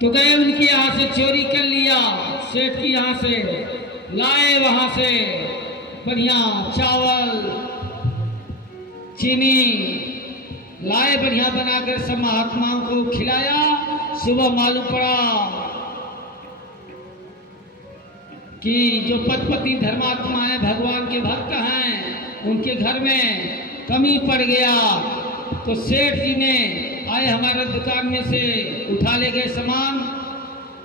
तो गए उनके यहाँ से चोरी कर लिया, सेठ की यहाँ से लाए, वहां से बढ़िया चावल चीनी लाए, बढ़िया बनाकर सब महात्माओं को खिलाया। सुबह मालूम पड़ा कि जो पतिपति धर्मात्मा है, भगवान के भक्त हैं, उनके घर में कमी पड़ गया। तो सेठ जी ने आए, हमारे दुकान में से उठा ले गए सामान,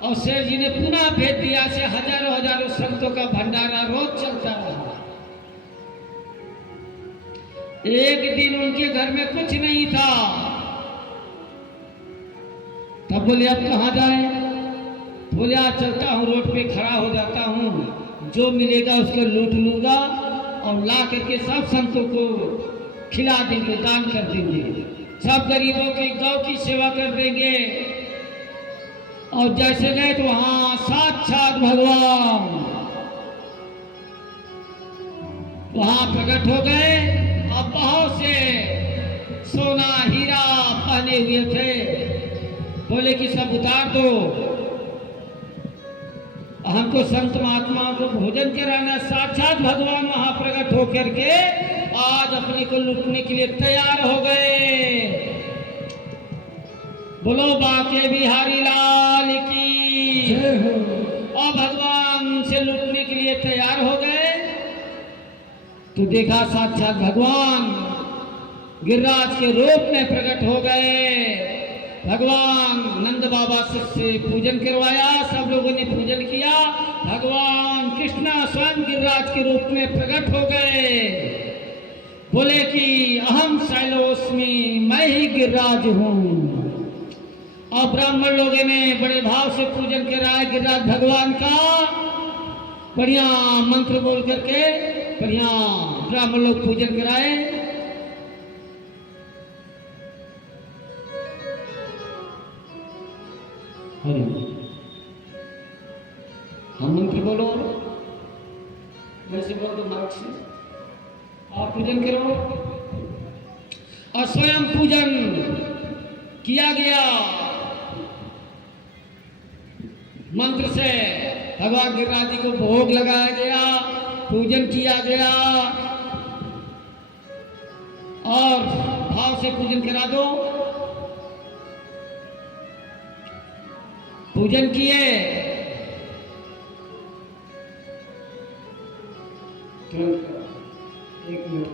और सेठ जी ने पुनः भेज दिया। से हजारों हजारों संतों का भंडारा रोज चलता रहा। एक दिन उनके घर में कुछ नहीं था, तब बोले अब कहाँ जाए? बोले आज चलता हूँ, रोड पे खड़ा हो जाता हूँ, जो मिलेगा उसको लूट लूंगा और ला करके सब संतों को खिला देंगे, दान कर देंगे, सब गरीबों की गौ की सेवा कर देंगे। और जैसे गए तो वहां साक्षात भगवान वहां प्रकट हो गए, और बहुत से सोना हीरा पहने हुए थे। बोले कि सब उतार दो, हमको संत महात्माओं को भोजन कराना। साक्षात भगवान वहां प्रकट होकर के आज अपने को लूटने के लिए तैयार हो गए। बोलो बाके बिहारी लाल की। और भगवान से लूटने के लिए तैयार हो गए। तो देखा साक्षात भगवान गिरिराज के रूप में प्रकट हो गए। भगवान नंद बाबा से पूजन करवाया, सब लोगों ने पूजन किया। भगवान कृष्णा स्वयं गिरिराज के रूप में प्रकट हो गए। बोले कि अहम शैलोस्मि, मैं ही गिरिराज हूँ। और ब्राह्मण लोगों ने बड़े भाव से पूजन कराया गिरिराज भगवान का। बढ़िया मंत्र बोल करके बढ़िया ब्राह्मण लोग पूजन कराए। हरि हम मंत्र बोलो, वैसे बोल दो मार्ग से, आप पूजन करो। और स्वयं पूजन किया गया मंत्र से। भगवान गिरिराज जी को भोग लगाया गया, पूजन किया गया। और भाव से पूजन करा दो। पूजन किए एक मिनट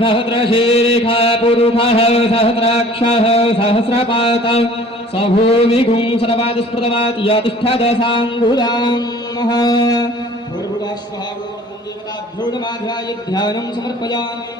सहस्रशीर्षः पुरुषः सहस्राक्षः सहस्रपातः स भूमिगुं सर्वादिस्पृतवात् यतिष्ठदशाङ्गुलाम् भूर्भुवस्वः ध्यानं समर्पयामि।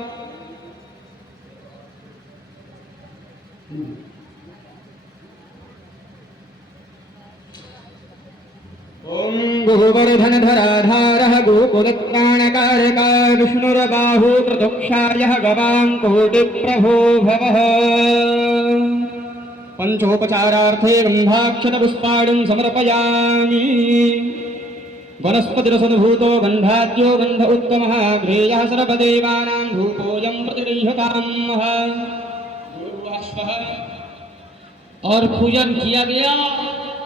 ओम गुरुवर्धनधराधारः गोकुलत्राणकारक विष्णुर्बाहु प्रदक्षायः गवां कोटिप्रभो भवः। पंचोपचारार्थे गन्धाक्षतपुष्पाणिं समर्पयामि। वनस्पतिरसनुभूतो गन्धाद्यो गन्ध उत्तमः ग्रेयः सर्वदेवानां धूपोऽयं प्रतिगृह्यताम्। और पूजन किया गया,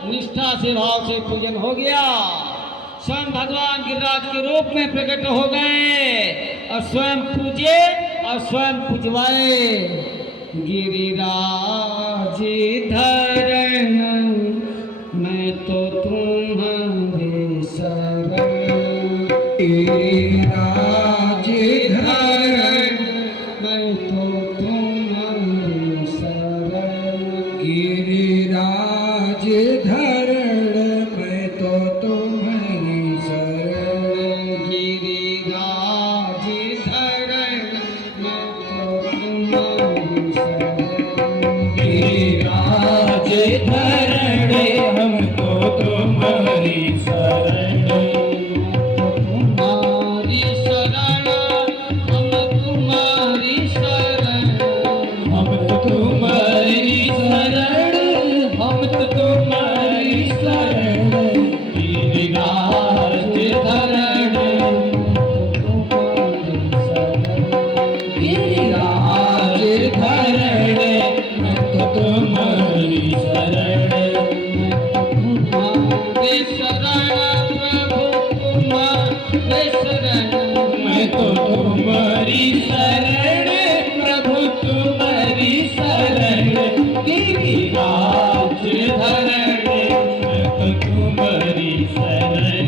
निष्ठा से भाव से पूजन हो गया। स्वयं भगवान गिरिराज के रूप में प्रकट हो गए और स्वयं पूजे और स्वयं पूजवाए। गिरिराज धरण मैं तो तुम्हारे शरण, गिरिराज धरण मैं तो तुम्हारे शरण, गिरिराज धरण मैं तो तुम्हारी शरण, गिरिराज धरण मैं तो तुम्हारी शरण, गिरिराज धरण हम तो तुम्हारी शरण, तुम्हारी शरण हम तुम्हारी शरण, हम तो तुम्हारी शरण, हम तो तुम्हारी शरण, गिरिराज धरणे मैं तो तुम्हारी शरण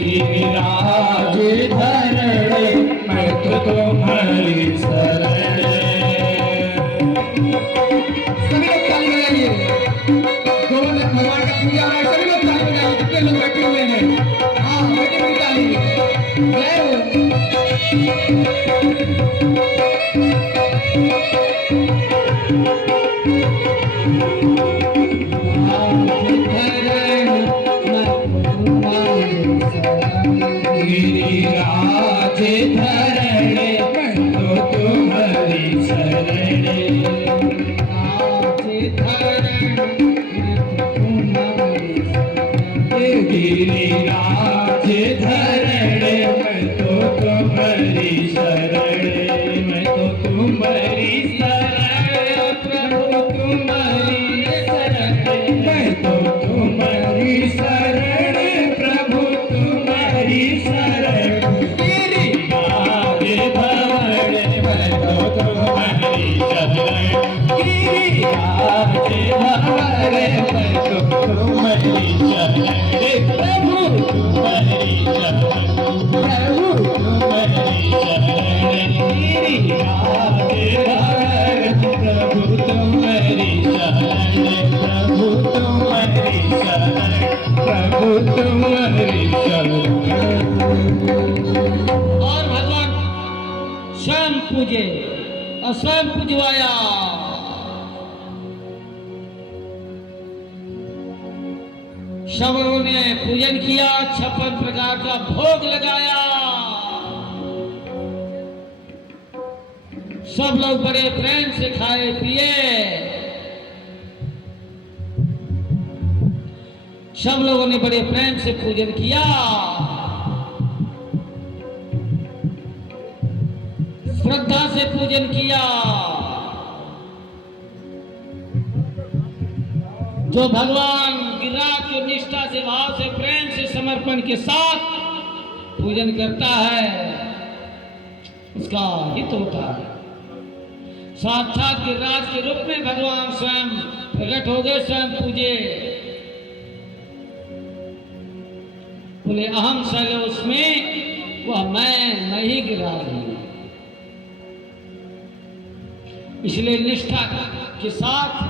गिरिराज धरणे मैं तो तुम्हारी शरण सभी लोग ताली बजाइए गोविंद भगवान का पूजा हो रहा है सभी लोग ताली बजाइए कितने लोग बैठे हुए हैं हाँ बैठे हुए ताली जय गिरिराज धरणे मैं तो तुम्हारी शरण गिरिराज धरणे मैं तो तुम्हारी शरण मैं तो तुम्हारी शरण प्रभु तुम्हारी शरण मैं तो तुम्हारी शरण प्रभु तुम्हारी शरण गिरिराज धरणे मैं तो तुम्हारी शरण गिरिराज धरणे मैं तो तुम्हारी शरण प्रभु तुम्हारी शरण प्रभु तुम्हारी शरण गिरिराज धरणे प्रभु तुम्हारी शरण प्रभु तुम्हारी शरण प्रभु तुम्हारी शरण और भगवान स्वयं पूजे और स्वयं पूजवाया। सबरों ने पूजन किया, 56 प्रकार का भोग लगाया। सब लोग बड़े प्रेम से खाए पिए। सब लोगों ने बड़े प्रेम से पूजन किया। श्रद्धा से पूजन किया। जो भगवान गिरिराज को निष्ठा से भाव से प्रेम से समर्पण के साथ पूजन करता है उसका हित होता है। साक्षात गिरिराज के रूप में भगवान स्वयं प्रकट हो गए, स्वयं पूजे। बोले अहम सल उसमें वह मैं ही गिरिराज हूं। इसलिए निष्ठा के साथ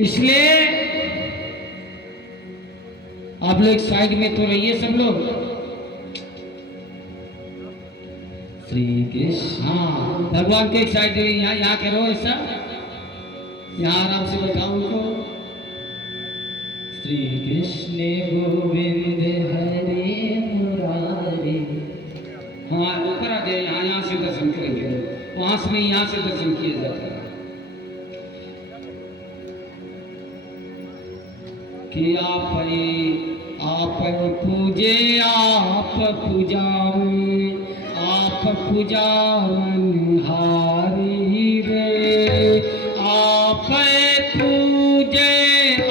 इसलिए आप लोग साइड में तो रहिए सब लोग। श्री कृष्ण हाँ भगवान के एक साइड यहाँ यहाँ करो ऐसा, यहाँ आराम से बैठाओ उनको। श्री कृष्ण गोविंद हरे मुरारी। हाँ ऊपर आ जाए, यहाँ से दर्शन करेंगे। वहां से नहीं, यहाँ से दर्शन किया जाता है कि आप पूजे आप पूजावे आप पूजावन हारी रे। आप पूजे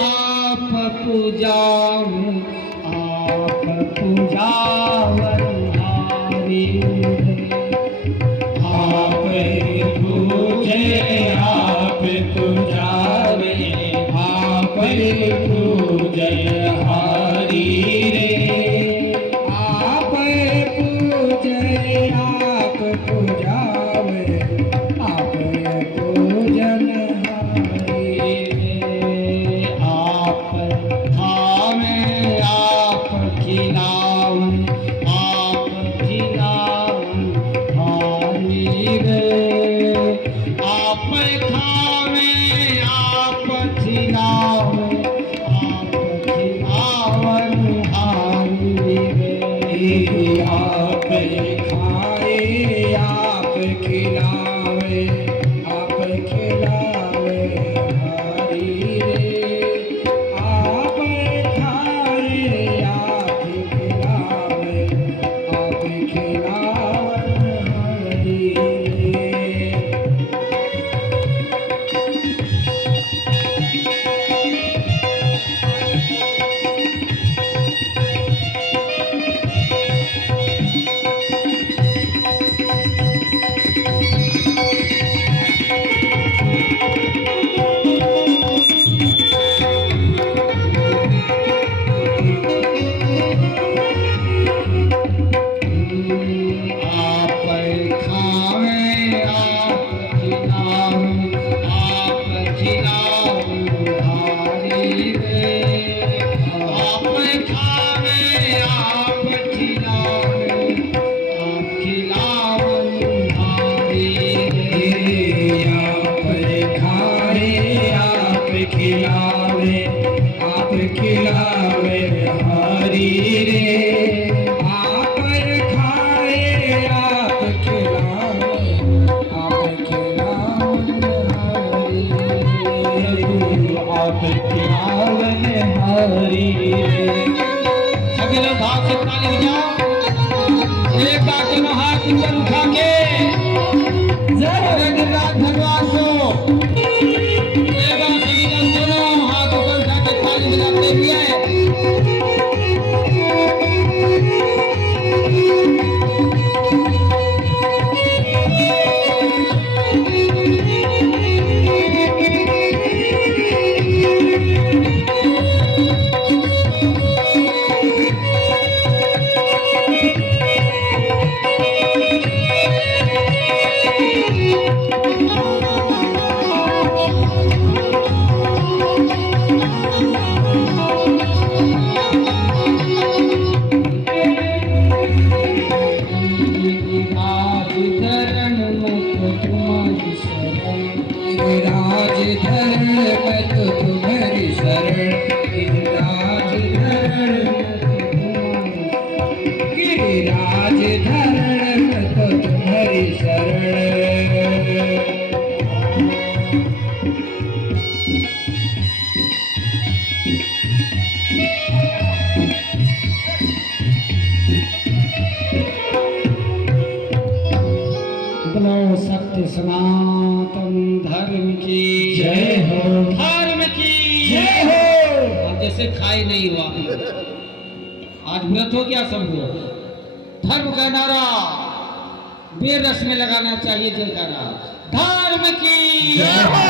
आप पूजावे आप पूजावन हारी रे। आप पूजे आप पूजावे आप पूजय हारी रे। आप पूजय आप पूजावे आप पूजन हारी रे। आप खावे आप खिलावे आप खिलावे हारी रे। आप खावे आप खिलावे आप खिलावन हारी रे। आप खाए आप खिलावे आप खिलावे हारी रे। आप खाए आप खिलावे आप खिलावन हारी रे। बोले भाव से ताली बजाओ। एक बार दोनों हाथ ऊपर उठा के गिरिराज भगवान को एक बार सभी लोग दोनों हाथ ऊपर उठा के ताली बजाते हुए बोलो सत्य सनातन धर्म की जय हो। धर्म की जय हो। अब जैसे खाए नहीं हुआ आज व्रत हो क्या सब हो। धर्म का नारा बेर रस में लगाना चाहिए जयकारा। धर्म की जय हो।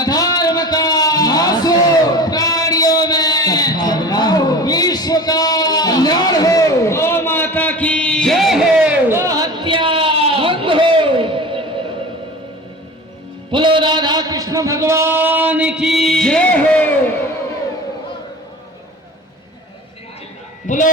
अधर्म का नाश हो। प्राणियों में सद्भावना हो। विश्व का कल्याण हो। गौ माता की जय हो। गौ हत्या बंद हो। बोलो राधा कृष्ण भगवान की जय हो। बोलो